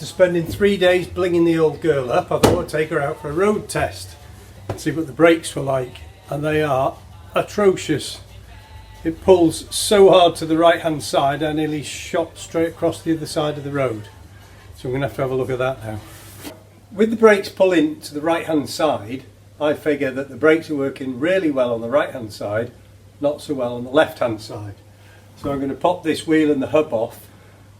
After spending 3 days blinging the old girl up, I thought I'd take her out for a road test and see what the brakes were like, and they are atrocious. It pulls so hard to the right hand side I nearly shot straight across the other side of the road. So I'm going to have a look at that now. With the brakes pulling to the right hand side, I figure that the brakes are working really well on the right hand side, not so well on the left hand side. So I'm going to pop this wheel and the hub off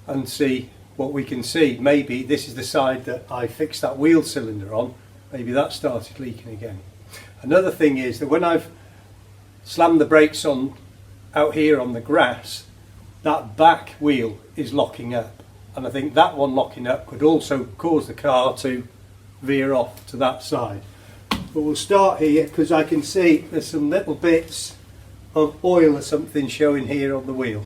and see what we can see. Maybe this is the side that I fixed that wheel cylinder on. Maybe that started leaking again. Another thing is that when I've slammed the brakes on out here on the grass, that back wheel is locking up, and I think that one locking up could also cause the car to veer off to that side. But we'll start here because I can see there's some little bits of oil or something showing here on the wheel.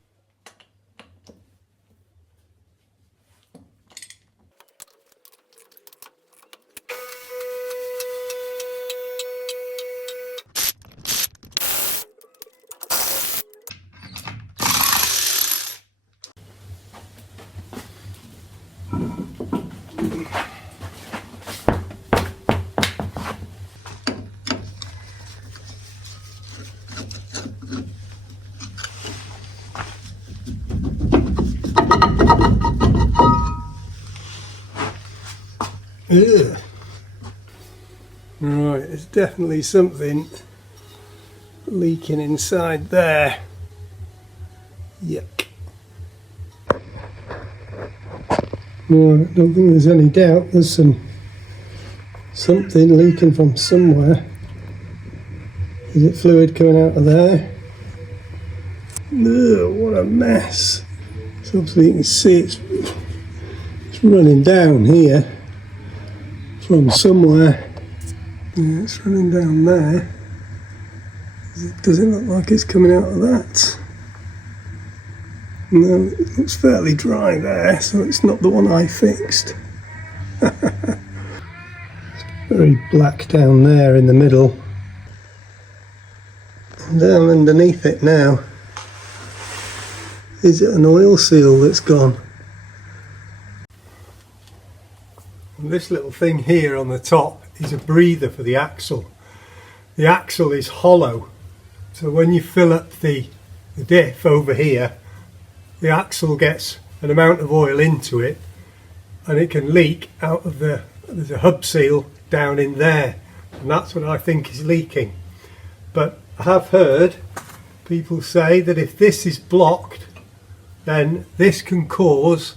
Ugh. Right, there's definitely something leaking inside there. Yuck. Well, I don't think there's any doubt there's something leaking from somewhere. Is it fluid coming out of there? Ugh, what a mess. So obviously you can see it's running down here from somewhere. Yeah, it's running down there. Does it look like it's coming out of that? No, it looks fairly dry there, so it's not the one I fixed. It's very black down there in the middle. And down underneath it now, is it an oil seal that's gone? And this little thing here on the top is a breather for the axle. The axle is hollow, so when you fill up the diff over here, the axle gets an amount of oil into it and it can leak out of there's a hub seal down in there, and that's what I think is leaking. But I have heard people say that if this is blocked, then this can cause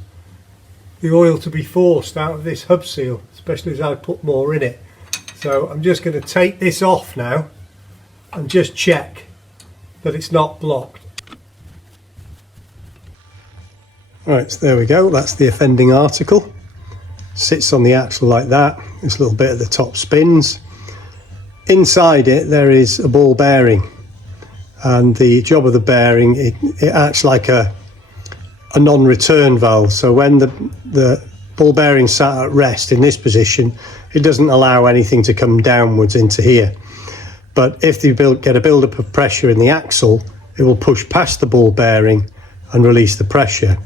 the oil to be forced out of this hub seal, especially as I put more in it. So I'm just going to take this off now and just check that it's not blocked. Right, so there we go, that's the offending article. Sits on the axle like that. This little bit at the top spins. Inside it there is a ball bearing, and the job of the bearing, it acts like a non-return valve. So when the ball bearing sat at rest in this position, it doesn't allow anything to come downwards into here. But if you get a build-up of pressure in the axle, it will push past the ball bearing and release the pressure.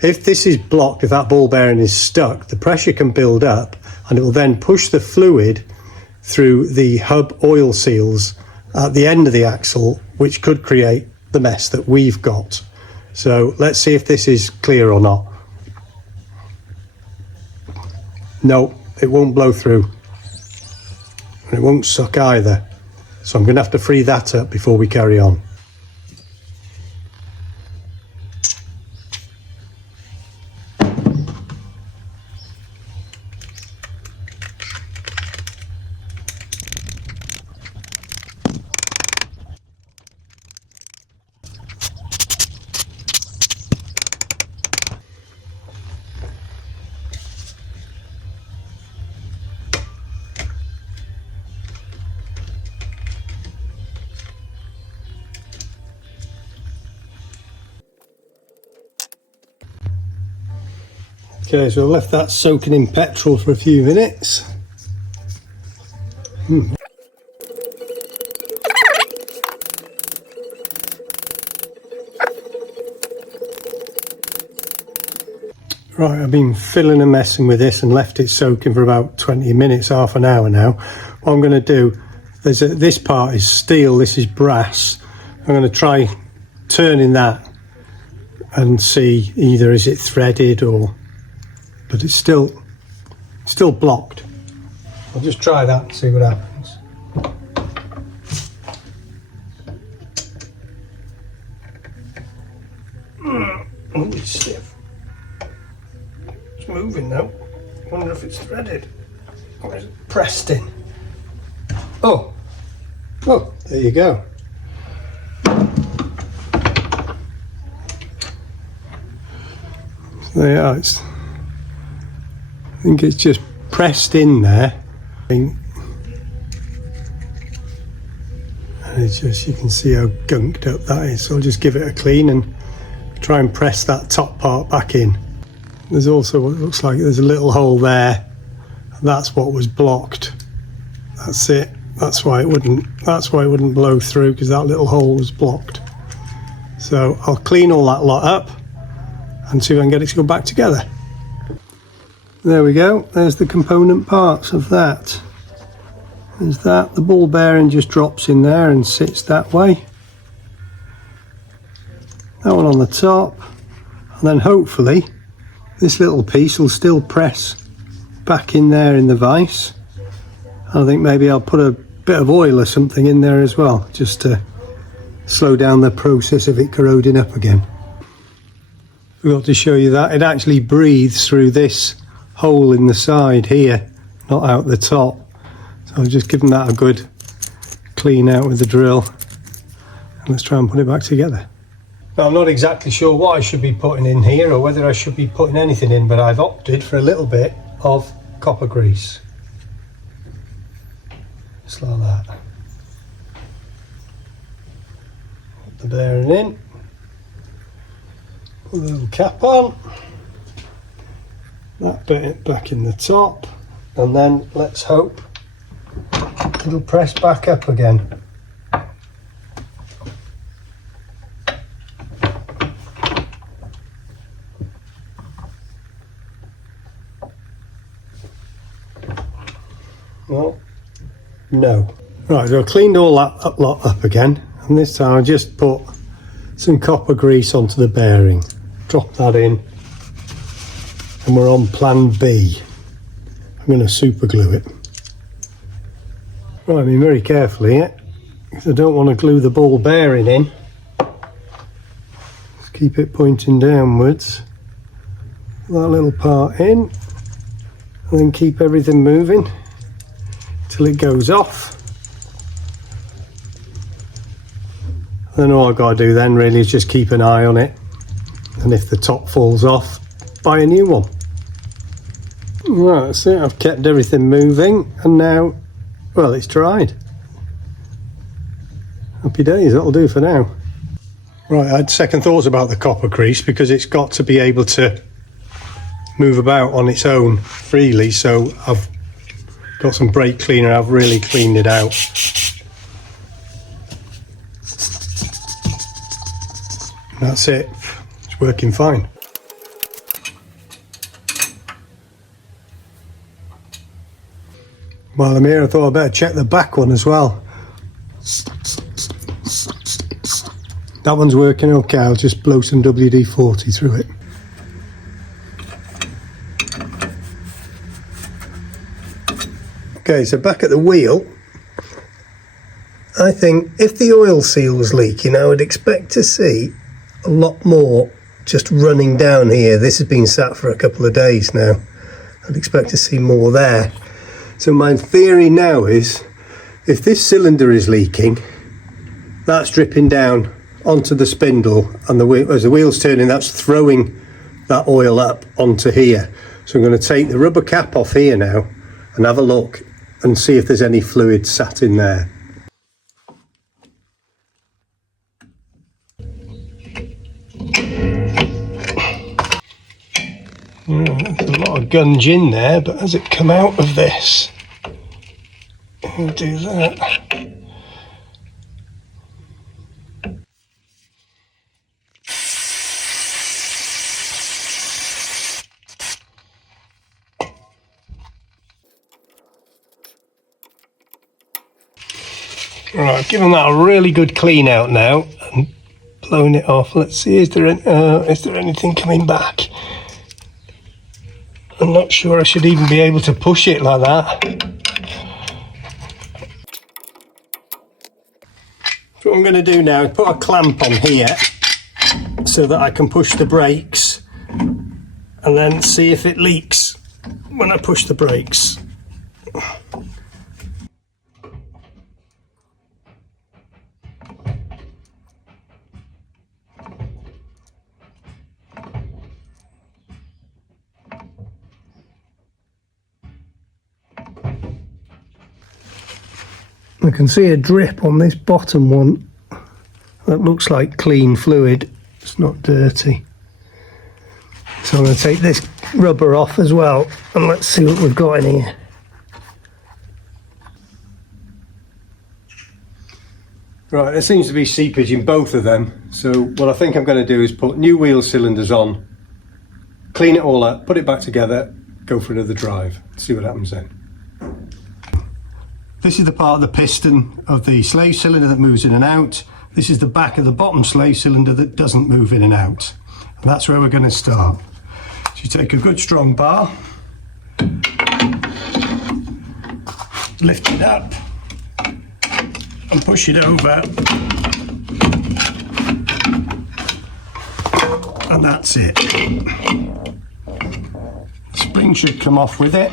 If this is blocked, if that ball bearing is stuck, the pressure can build up and it will then push the fluid through the hub oil seals at the end of the axle, which could create the mess that we've got. So let's see if this is clear or not. No, it won't blow through. And it won't suck either. So I'm going to have to free that up before we carry on. Okay, so I left that soaking in petrol for a few minutes. Right, I've been filling and messing with this and left it soaking for about 20 minutes, half an hour now. What I'm going to do, this part is steel, this is brass. I'm going to try turning that and see either is it threaded or, but it's still blocked. I'll just try that and see what happens. Oh, it's stiff. It's moving now. I wonder if it's threaded or is it pressed in. Oh, there you go. So there you are. I think it's just pressed in there. And it's just, you can see how gunked up that is. So I'll just give it a clean and try and press that top part back in. There's also what looks like there's a little hole there. That's what was blocked. That's it. That's why it wouldn't blow through, because that little hole was blocked. So I'll clean all that lot up and see if I can get it to go back together. There we go. There's the component parts of that. There's that. The ball bearing just drops in there and sits that way. That one on the top, and then hopefully this little piece will still press back in there in the vise. I think maybe I'll put a bit of oil or something in there as well, just to slow down the process of it corroding up again. Forgot to show you that it actually breathes through this hole in the side here, not out the top. So I'll just give them that a good clean out with the drill, and let's try and put it back together. Now, I'm not exactly sure what I should be putting in here or whether I should be putting anything in, but I've opted for a little bit of copper grease. Just like that. Put the bearing in. Put the little cap on. That bit back in the top. And then let's hope it'll press back up again. Well, no. Right, so I cleaned all that lot up again, and this time I just put some copper grease onto the bearing. Drop that in, and we're on plan B. I'm going to super glue it. Right, I mean very carefully here, because I don't want to glue the ball bearing in. Just keep it pointing downwards. That little part in, and then keep everything moving till it goes off. Then all I've got to do then really is just keep an eye on it, and if the top falls off, buy a new one. Right, that's it. I've kept everything moving, and now, well, it's dried. Happy days, that'll do for now. Right, I had second thoughts about the copper grease, because it's got to be able to move about on its own freely, so I've got some brake cleaner. I've really cleaned it out. That's it. It's working fine. While I'm here, I thought I'd better check the back one as well. That one's working okay. I'll just blow some WD-40 through it. Okay, so back at the wheel, I think if the oil seal was leaking, I would expect to see a lot more just running down here. This has been sat for a couple of days now. I'd expect to see more there. So my theory now is, if this cylinder is leaking, that's dripping down onto the spindle, and as the wheel's turning, that's throwing that oil up onto here. So I'm going to take the rubber cap off here now and have a look and see if there's any fluid sat in there. There's a lot of gunge in there, but as it come out of this, I'll do that. Right, I've given that a really good clean out now and blown it off. Let's see, is there anything coming back? I'm not sure I should even be able to push it like that. So what I'm going to do now is put a clamp on here so that I can push the brakes and then see if it leaks when I push the brakes. I can see a drip on this bottom one. That looks like clean fluid. It's not dirty. So I'm going to take this rubber off as well and let's see what we've got in here. Right, there seems to be seepage in both of them. So what I think I'm going to do is put new wheel cylinders on, clean it all up, put it back together, go for another drive, see what happens then. This is the part of the piston of the slave cylinder that moves in and out. This is the back of the bottom slave cylinder that doesn't move in and out. And that's where we're going to start. So you take a good strong bar, lift it up and push it over. And that's it. The spring should come off with it,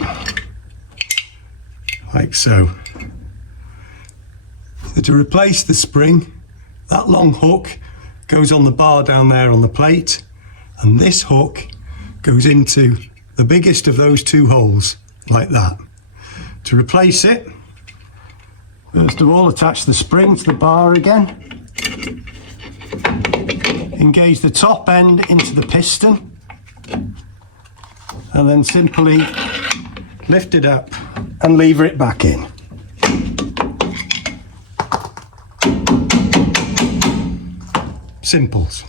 like so. So to replace the spring, that long hook goes on the bar down there on the plate, and this hook goes into the biggest of those two holes, like that. To replace it, first of all, attach the spring to the bar again, engage the top end into the piston, and then simply lift it up and lever it back in. Simples.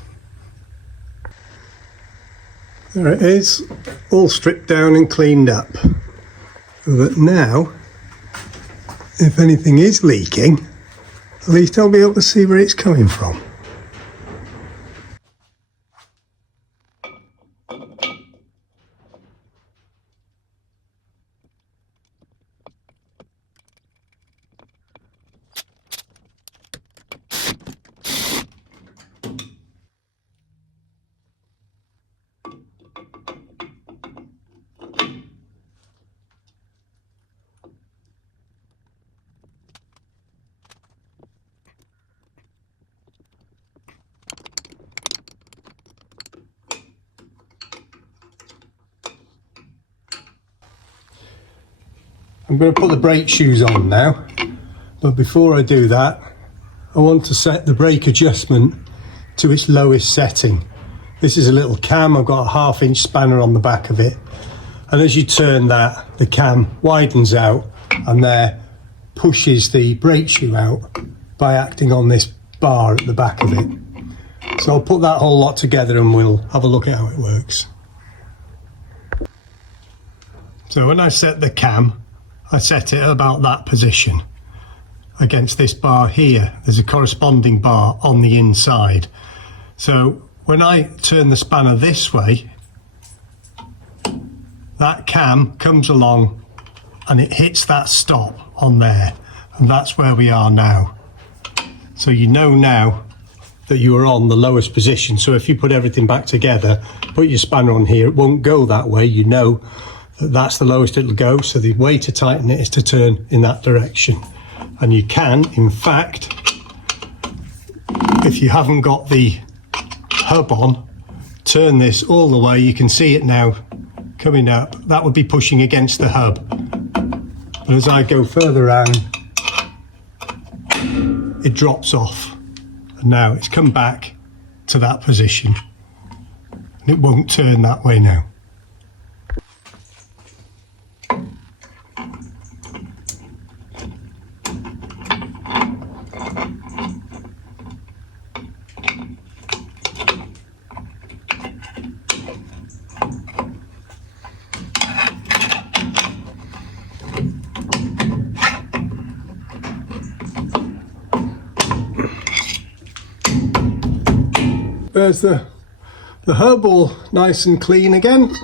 There it is, all stripped down and cleaned up. So that now, if anything is leaking, at least I'll be able to see where it's coming from. I'm going to put the brake shoes on now, but before I do that, I want to set the brake adjustment to its lowest setting. This is a little cam, I've got a 1/2 inch spanner on the back of it, and as you turn that, the cam widens out and there pushes the brake shoe out by acting on this bar at the back of it. So I'll put that whole lot together and we'll have a look at how it works. So when I set the cam, I set it at about that position against this bar here. There's a corresponding bar on the inside. So when I turn the spanner this way, that cam comes along and it hits that stop on there, and that's where we are now. So you know now that you are on the lowest position. So if you put everything back together, put your spanner on here, it won't go that way. You know that that's the lowest it'll go. So the way to tighten it is to turn in that direction. And you can, in fact, if you haven't got the hub on, turn this all the way. You can see it now coming up. That would be pushing against the hub. But as I go further around, it drops off. And now it's come back to that position. And it won't turn that way now. there's the hub all nice and clean again.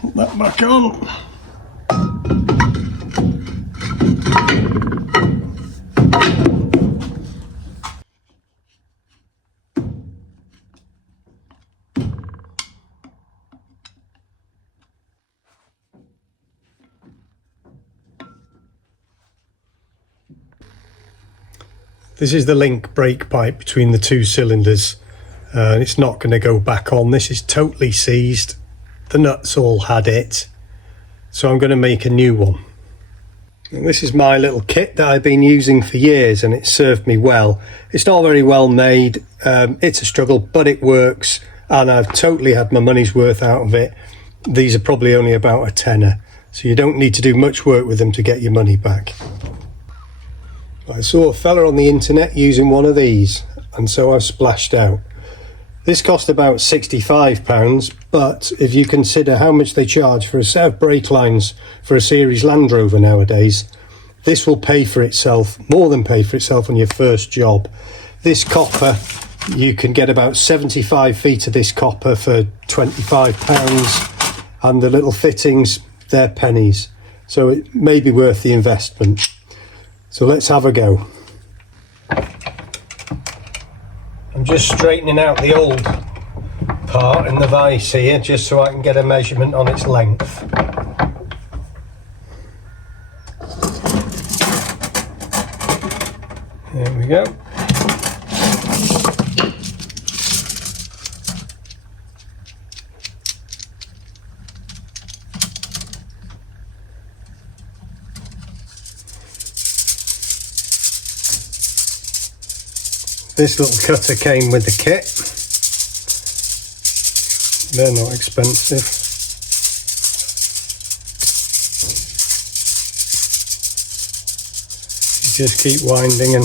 Put that back on. This is the link brake pipe between the two cylinders. It's not going to go back on. This is totally seized. The nuts all had it. So I'm going to make a new one. And this is my little kit that I've been using for years and it served me well. It's not very well made. It's a struggle, but it works. And I've totally had my money's worth out of it. These are probably only about a tenner. So you don't need to do much work with them to get your money back. I saw a fella on the internet using one of these, and so I splashed out. This cost about £65, but if you consider how much they charge for a set of brake lines for a series Land Rover nowadays, this will pay for itself, more than pay for itself on your first job. This copper, you can get about 75 feet of this copper for £25, and the little fittings, they're pennies. So it may be worth the investment. So let's have a go. I'm just straightening out the old part in the vise here, just so I can get a measurement on its length. There we go. This little cutter came with the kit. They're not expensive. You just keep winding and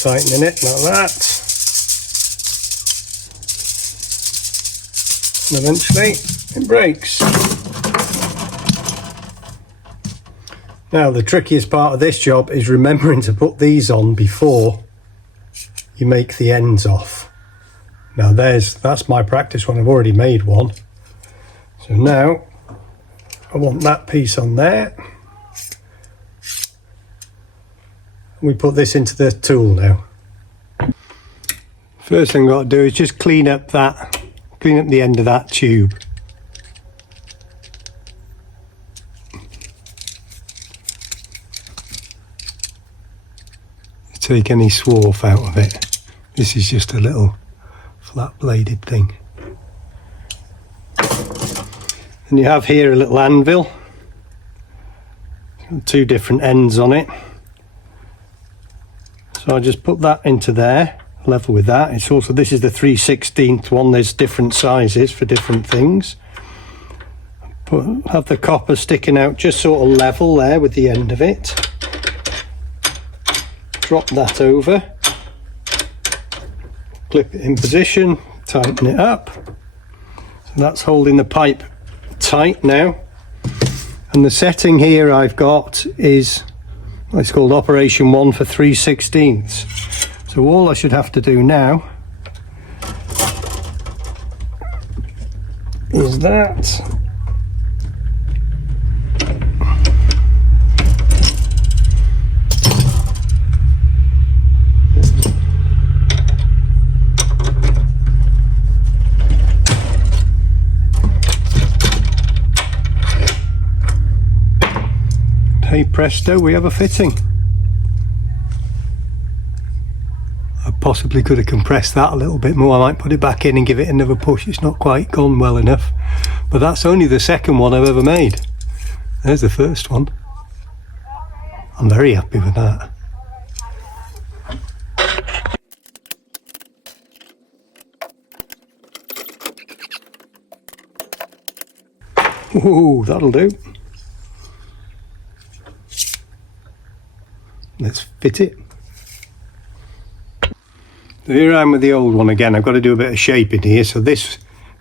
tightening it like that. And eventually it breaks. Now the trickiest part of this job is remembering to put these on before you make the ends off. Now that's my practice one. I've already made one. So now I want that piece on there. We put this into the tool now. First thing I've got to do is just clean up the end of that tube. Take any swarf out of it. This is just a little flat bladed thing. And you have here a little anvil, two different ends on it. So I just put that into there, level with that. It's also, this is the 3/16 one, there's different sizes for different things. Have the copper sticking out just sort of level there with the end of it. Drop that over, clip it in position, tighten it up. So that's holding the pipe tight now. And the setting here I've got is, it's called Operation 1 for 3/16. So all I should have to do now is that. Hey presto, we have a fitting. I possibly could have compressed that a little bit more. I might put it back in and give it another push. It's not quite gone well enough. But that's only the second one I've ever made. There's the first one. I'm very happy with that. Ooh, that'll do. Let's fit it. So here I am with the old one again. I've got to do a bit of shaping here. So this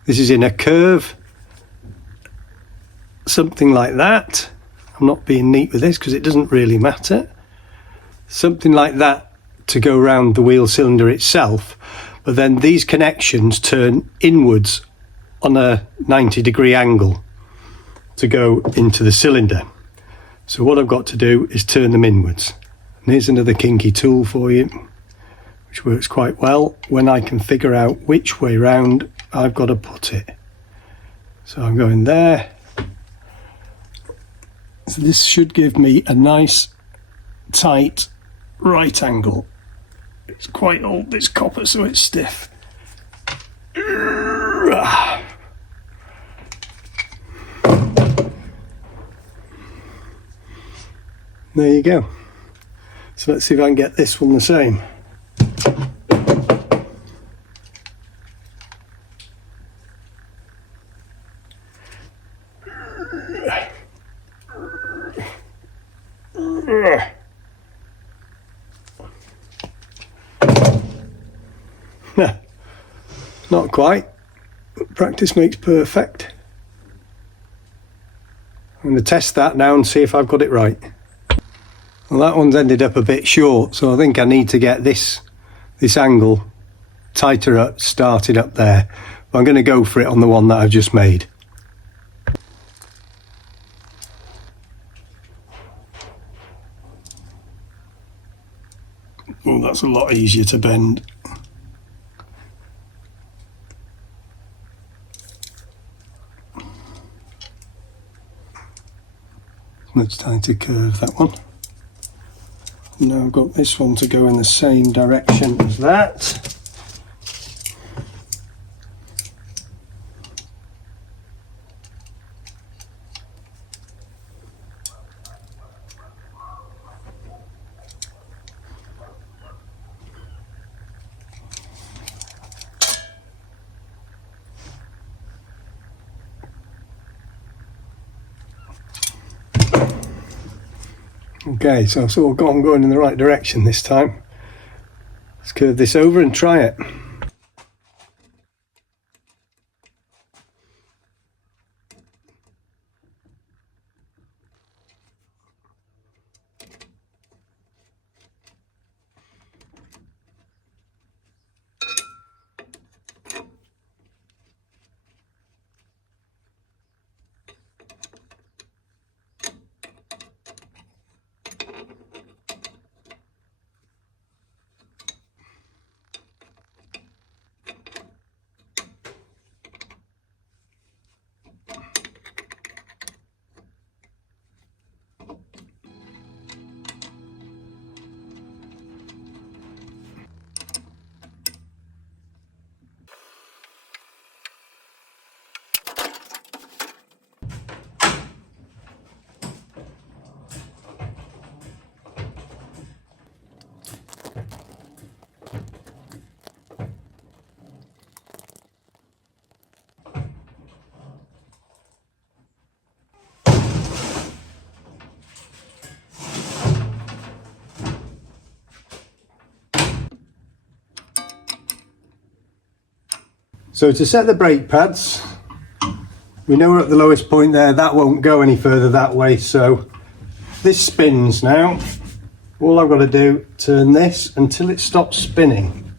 is in a curve, something like that. I'm not being neat with this because it doesn't really matter. Something like that to go around the wheel cylinder itself. but then these connections turn inwards on a 90-degree angle to go into the cylinder. So what I've got to do is turn them inwards. And here's another kinky tool for you, which works quite well when I can figure out which way round I've got to put it. So I'm going there. So this should give me a nice tight right angle. It's quite old, this copper, so it's stiff. There you go. So let's see if I can get this one the same. Not quite, but practice makes perfect. I'm going to test that now and see if I've got it right. Well, that one's ended up a bit short, so I think I need to get this angle tighter up, started up there. But I'm going to go for it on the one that I've just made. Oh, that's a lot easier to bend. Much tighter curve, that one. Now I've got this one to go in the same direction as that. Okay, so I've sort of I'm going in the right direction this time. Let's curve this over and try it. So to set the brake pads, we know we're at the lowest point there, that won't go any further that way, so this spins now. All I've got to do, turn this until it stops spinning.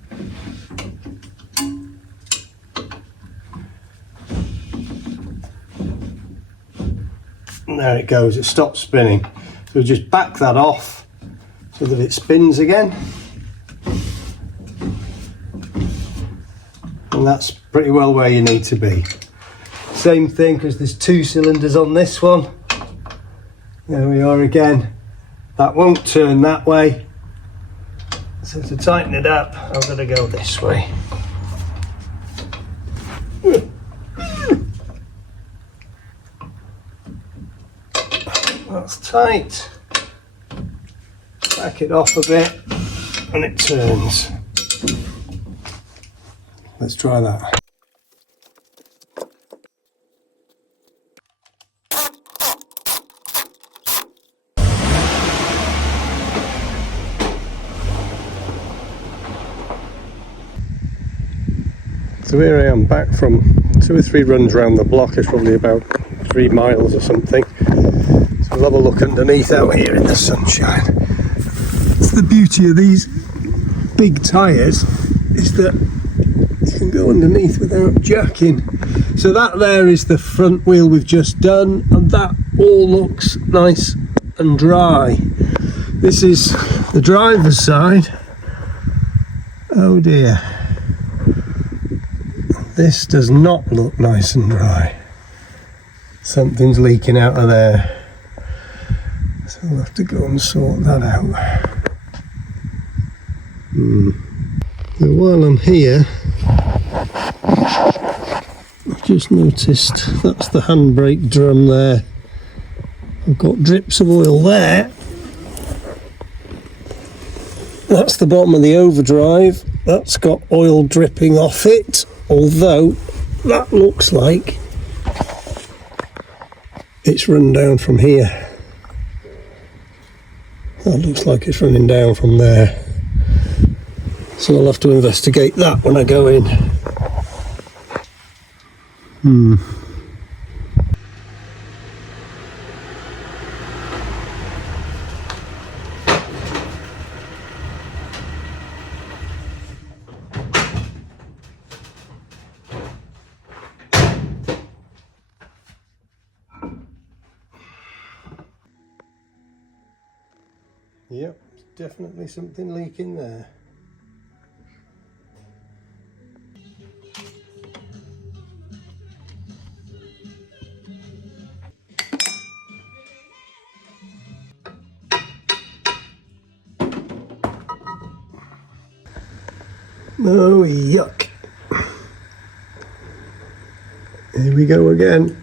And there it goes, it stops spinning. So just back that off so that it spins again. And that's pretty well where you need to be. Same thing, because there's 2 cylinders on this one. There we are again. That won't turn that way. So to tighten it up, I'm going to go this way. That's tight. Back it off a bit and it turns. Let's try that. So here I am back from 2 or 3 runs around the block. It's probably about 3 miles or something. So we'll have a look underneath out here in the sunshine. It's the beauty of these big tyres is that You can go underneath without jacking. So that there is the front wheel we've just done, and that all looks nice and dry. This is the driver's side. Oh dear. This does not look nice and dry. Something's leaking out of there. So we'll have to go and sort that out. Now while I'm here, I've just noticed that's the handbrake drum there. I've got drips of oil there. That's the bottom of the overdrive. That's got oil dripping off it, although that looks like it's run down from here. That looks like it's running down from there. So I'll have to investigate that when I go in. Yep, definitely something leaking there. Oh, yuck. Here we go again.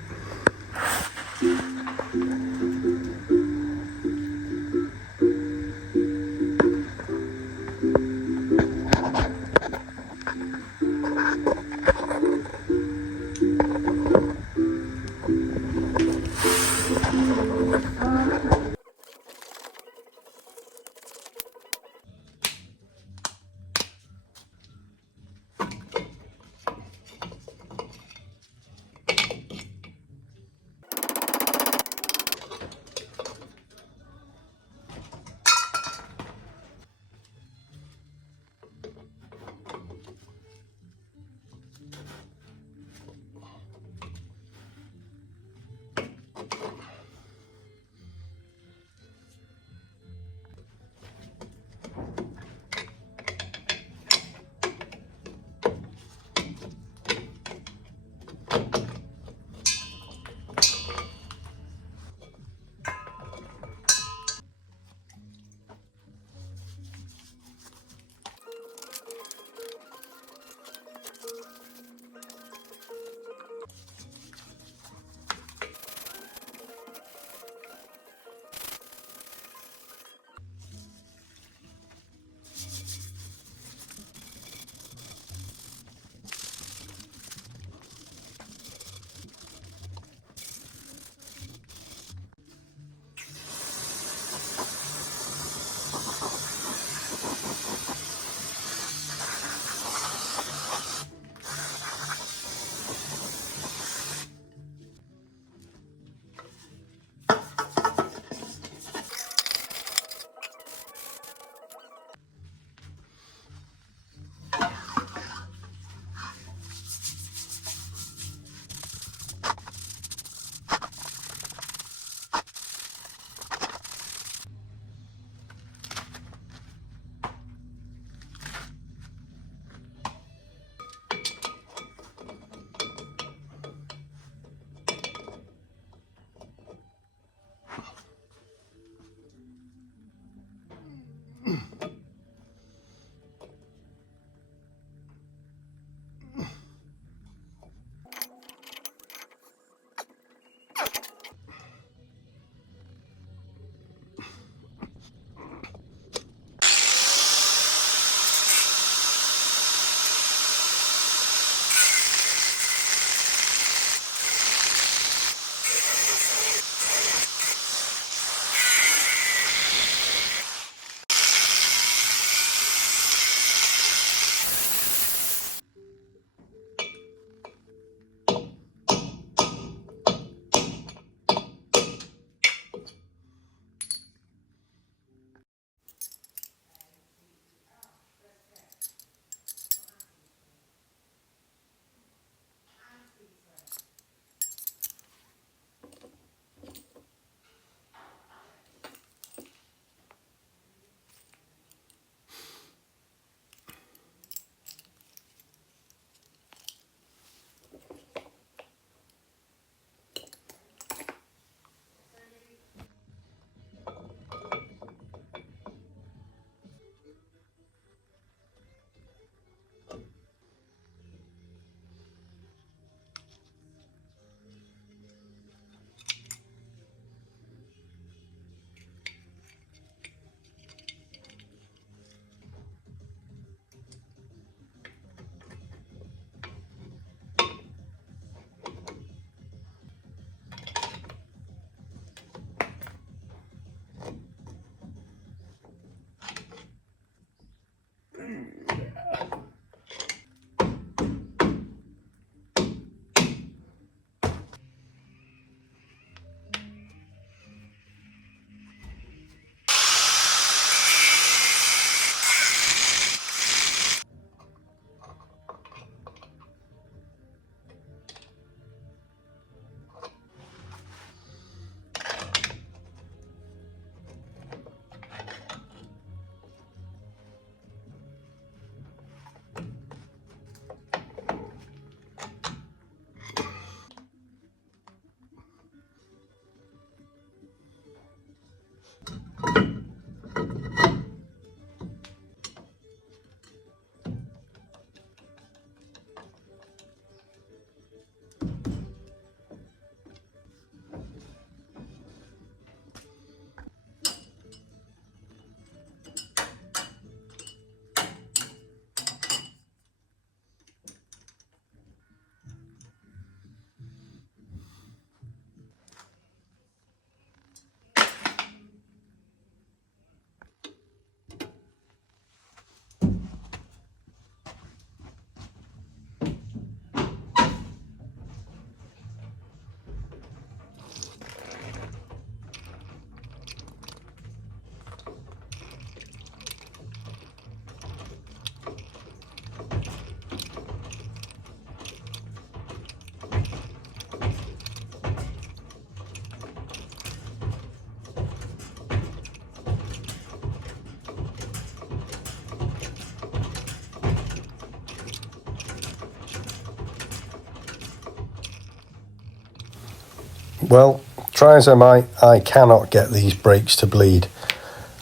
Well, try as I might, I cannot get these brakes to bleed.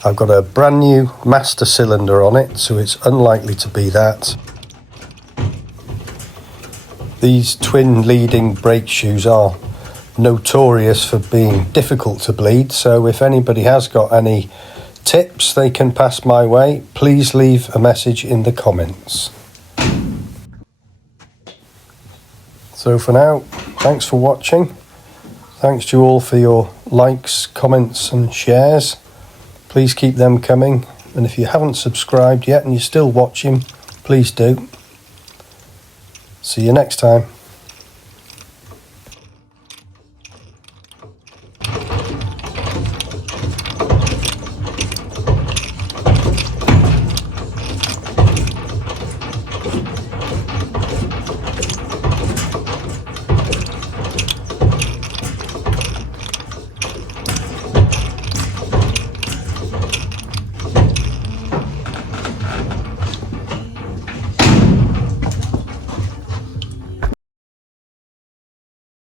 I've got a brand new master cylinder on it, so it's unlikely to be that. These twin leading brake shoes are notorious for being difficult to bleed, so if anybody has got any tips they can pass my way, please leave a message in the comments. So for now, thanks for watching. Thanks to you all for your likes, comments and shares. Please keep them coming, and if you haven't subscribed yet and you're still watching, please do. See you next time.